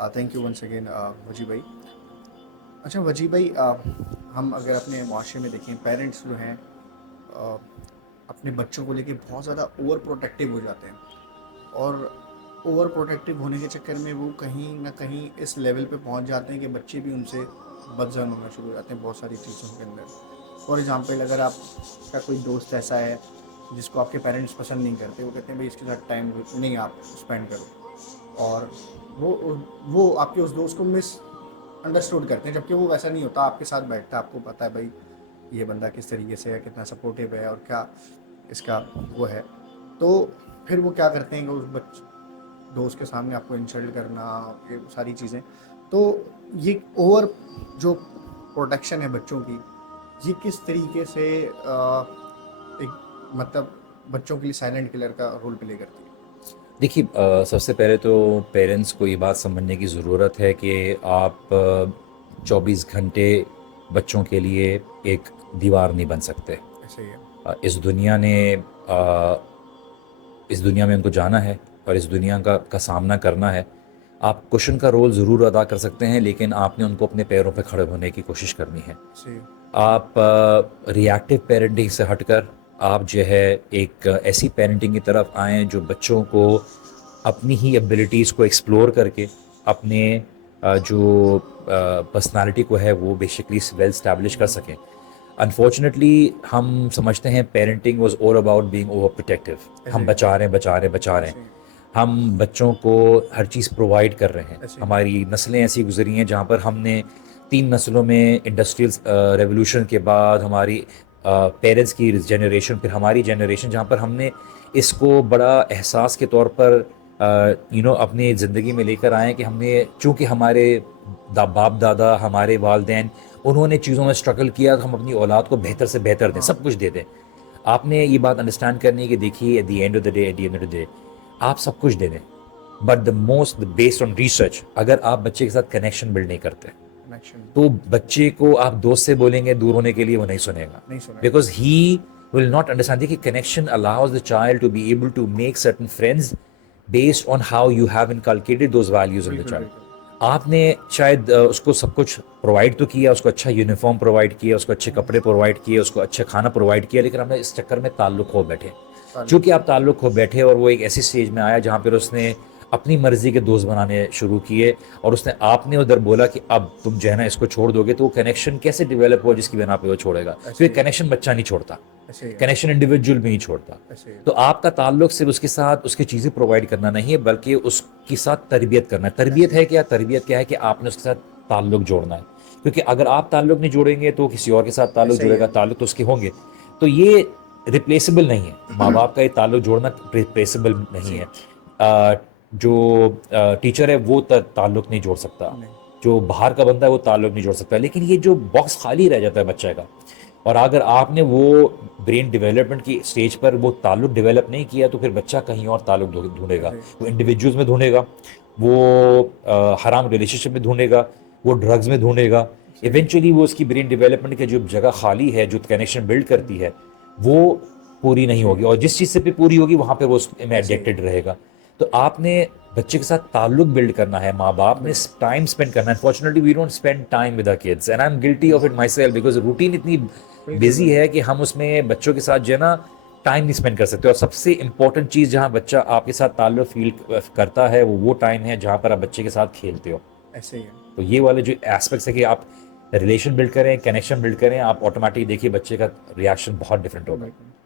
Thank you once again वजी भाई। अच्छा वजी भाई, हम अगर अपने माशरे में देखें, पेरेंट्स जो हैं अ, अपने बच्चों को लेके बहुत ज़्यादा ओवर प्रोटेक्टिव हो जाते हैं, और ओवर प्रोटेक्टिव होने के चक्कर में वो कहीं ना कहीं इस लेवल पे पहुंच जाते हैं कि बच्चे भी उनसे बदजन होना शुरू हो जाते हैं बहुत सारी चीज़ों के अंदर। फॉर एग्ज़ाम्पल, अगर आपका कोई दोस्त ऐसा है जिसको आपके पेरेंट्स पसंद नहीं करते, वो कहते हैं भाई इसके साथ टाइम नहीं आप स्पेंड करो, और वो वो आपके उस दोस्त को मिस अंडरस्टूड करते हैं, जबकि वो वैसा नहीं होता, आपके साथ बैठता है, आपको पता है भाई ये बंदा किस तरीके से है, कितना सपोर्टिव है, और क्या इसका वो है। तो फिर वो क्या करते हैं कि उस दोस्त के सामने आपको इंसल्ट करना, ये सारी चीज़ें। तो ये ओवर जो प्रोटेक्शन है बच्चों की, ये किस तरीके से एक मतलब बच्चों के लिए साइलेंट किलर का रोल प्ले करती है? देखिए, सबसे पहले तो पेरेंट्स को ये बात समझने की ज़रूरत है कि आप 24 घंटे बच्चों के लिए एक दीवार नहीं बन सकते। ऐसे ही है। इस दुनिया में उनको जाना है और इस दुनिया का सामना करना है। आप कुशन का रोल ज़रूर अदा कर सकते हैं, लेकिन आपने उनको अपने पैरों पे खड़े होने की कोशिश करनी है। सही है। आप रिएक्टिव पेरेंटिंग से हटकर आप जो है एक ऐसी पेरेंटिंग की तरफ आएँ जो बच्चों को अपनी ही एबिलिटीज़ को एक्सप्लोर करके अपने जो पर्सनालिटी को है वो बेसिकली वेल स्टैब्लिश कर सकें। अनफॉर्चुनेटली हम समझते हैं parenting was all about being over protective. ऐसे हम ही है। बचा रहे हैं, बचा रहे हैं, बचा रहे हैं। ऐसे ही है। हम बच्चों को हर चीज़ प्रोवाइड कर रहे हैं। ऐसे ही है। हमारी नस्लें ऐसी गुजरी हैं जहाँ पर हमने 3 नस्लों में इंडस्ट्रियल रेवोल्यूशन के बाद हमारी पेरेंट्स की जनरेशन, फिर हमारी जनरेशन, जहाँ पर हमने इसको बड़ा एहसास के तौर पर अपनी ज़िंदगी में लेकर आए हैं कि हमने, चूँकि हमारे बाप दादा, हमारे वालदेन, उन्होंने चीज़ों में स्ट्रगल किया, तो हम अपनी औलाद को बेहतर से बेहतर दें, हाँ। सब कुछ दे दें। आपने ये बात अंडरस्टैंड करनी है कि देखिए, at the end of the day आप सब कुछ दे दें, but the most based on research, अगर आप बच्चे के साथ कनेक्शन बिल्ड नहीं करते कनेक्शन तो बच्चे को आप दोस्त से बोलेंगे दूर होने के लिए, वो नहीं सुनेगा। नहीं सुना है। Because he will not understand कि connection allows the child to be able to make certain friends based on how you have inculcated those values in the बिल्कुल चाइल्ड। बिल्कुल। आपने शायद उसको सब कुछ प्रोवाइड तो किया, उसको अच्छा यूनिफॉर्म प्रोवाइड किया, उसको अच्छे कपड़े प्रोवाइड किए, उसको अच्छा खाना प्रोवाइड किया, लेकिन हमने इस चक्कर में ताल्लुक खो बैठे। ताल्लुक। चूंकि आप ताल्लुक खो बैठे और वो एक ऐसी स्टेज में आया जहाँ पर उसने अपनी मर्जी के दोस्त बनाने शुरू किए, और उसने, आपने उधर बोला कि अब तुम जो है ना इसको छोड़ दोगे, तो वो कनेक्शन कैसे डेवलप हुआ जिसकी बिना पे वो छोड़ेगा? ऐसे क्योंकि ही है। कनेक्शन बच्चा नहीं छोड़ता, ऐसे ही है। कनेक्शन इंडिविजुअल भी नहीं छोड़ता। ऐसे ही है। तो आपका ताल्लुक सिर्फ उसके साथ उसकी चीज़ें प्रोवाइड करना नहीं है, बल्कि उसके साथ तरबियत करना है। तरबियत ऐसे ही है है। क्या? तरबियत क्या है कि आपने उसके साथ ताल्लुक जोड़ना है। क्योंकि अगर आप ताल्लुक नहीं जोड़ेंगे तो किसी और के साथ ताल्लुक ऐसे ही जुड़ेगा, है। ताल्लुक तो उसके होंगे। तो ये रिप्लेसेबल नहीं है, माँ बाप का ये ताल्लुक जोड़ना रिप्लेसेबल नहीं जी। है। जो टीचर है वो ताल्लुक नहीं जोड़ सकता, नहीं। जो बाहर का बंदा है वो ताल्लुक नहीं जोड़ सकता, लेकिन ये जो बॉक्स खाली रह जाता है बच्चे का, और अगर आपने वो ब्रेन डेवलपमेंट की स्टेज पर वो ताल्लुक डेवलप नहीं किया, तो फिर बच्चा कहीं और ताल्लुक ढूंढेगा। ऐसे ही। वो इंडिविजुअल्स में ढूंढेगा, वो हराम रिलेशनशिप में ढूंढेगा, वो ड्रग्स में ढूंढेगा। सही है। इवेंचुअली वो उसकी ब्रेन डेवलपमेंट की जो जगह खाली है, जो कनेक्शन बिल्ड करती है, वो पूरी नहीं सही होगी, है। और जिस चीज़ से भी पूरी होगी वहाँ पे वो उसमें ऐसे ही है। एडिक्टेड रहेगा। तो आपने बच्चे के साथ ताल्लुक बिल्ड करना है, माँ बाप ने बिल्कुल। टाइम स्पेंड करना है। Unfortunately we don't spend time with our kids, and I am guilty of it my self, because routine इतनी बिल्कुल बिजी बिल्कुल। है कि हम उसमें बच्चों के साथ जो है ना टाइम नहीं स्पेंड कर सकते। और सबसे इंपॉर्टेंट चीज़ जहाँ बच्चा आपके साथ ताल्लुक फील करता है, वो टाइम है जहाँ पर आप बच्चे के साथ खेलते हो। ऐसे ही है। तो ये वाले जो एस्पेक्ट्स है कि आप रिलेशन बिल्ड करें, कनेक्शन बिल्ड करें, आप ऑटोमेटिक देखिए बच्चे का रिएक्शन बहुत डिफरेंट होगा। बिल्कुल।